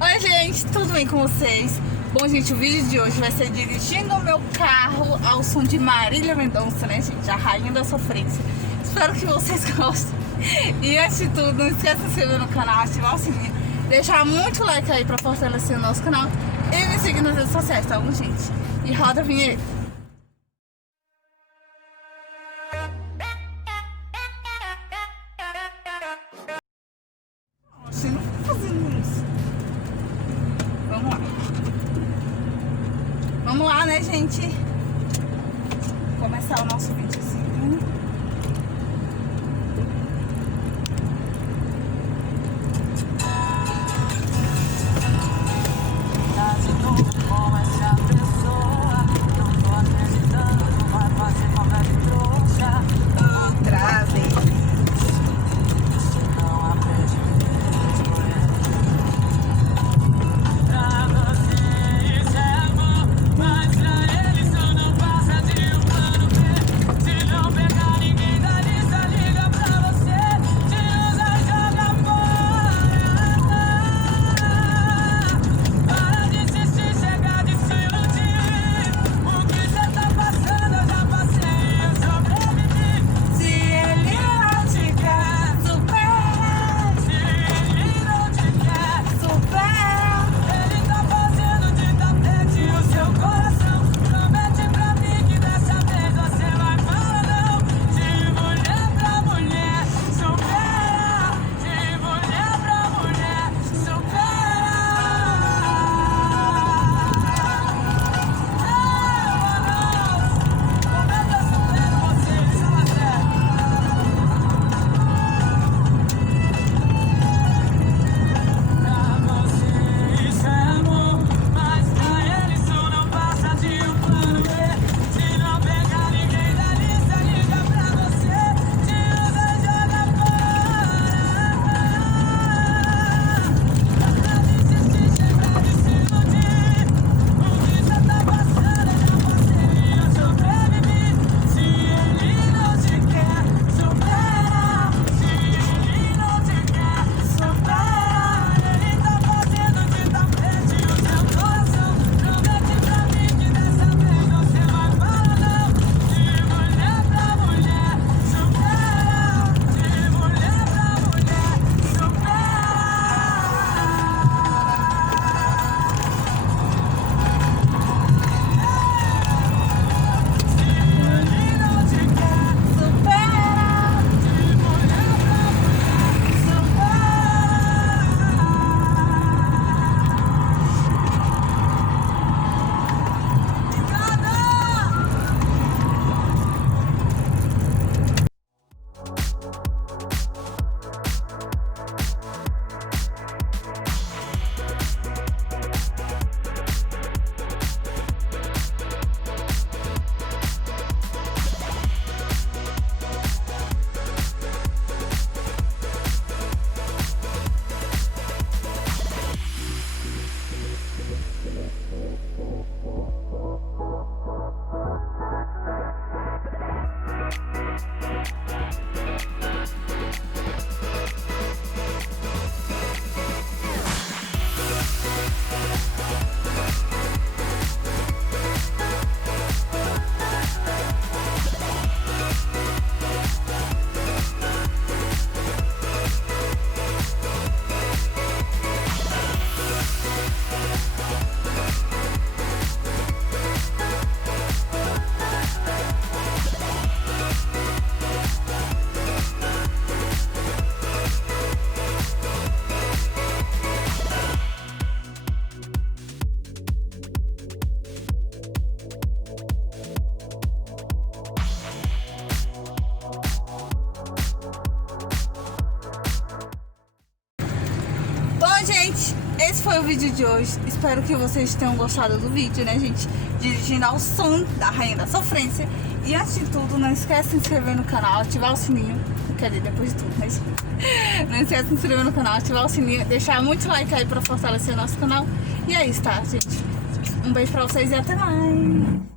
Oi gente, tudo bem com vocês? Bom gente, o vídeo de hoje vai ser dirigindo o meu carro ao som de Marília Mendonça, né gente? A rainha da sofrência. Espero que vocês gostem. E antes de tudo, não esqueça de se inscrever no canal, ativar o sininho, deixar muito like aí pra fortalecer o nosso canal e me seguir nas redes sociais, tá bom gente? E roda a vinheta. Nossa, eu não tô fazendo isso. Vamos lá. Vamos lá, né, gente? Começar o nosso videozinho. Outra vez. Gente, esse foi o vídeo de hoje. Espero que vocês tenham gostado do vídeo, né, gente? Dirigindo ao som da rainha da sofrência. E antes de tudo, não esquece de se inscrever no canal, ativar o sininho. Quer dizer, depois de tudo, né, gente? Não esquece de se inscrever no canal, ativar o sininho, deixar muito like aí pra fortalecer o nosso canal. E é isso, tá, gente? Um beijo pra vocês e até mais!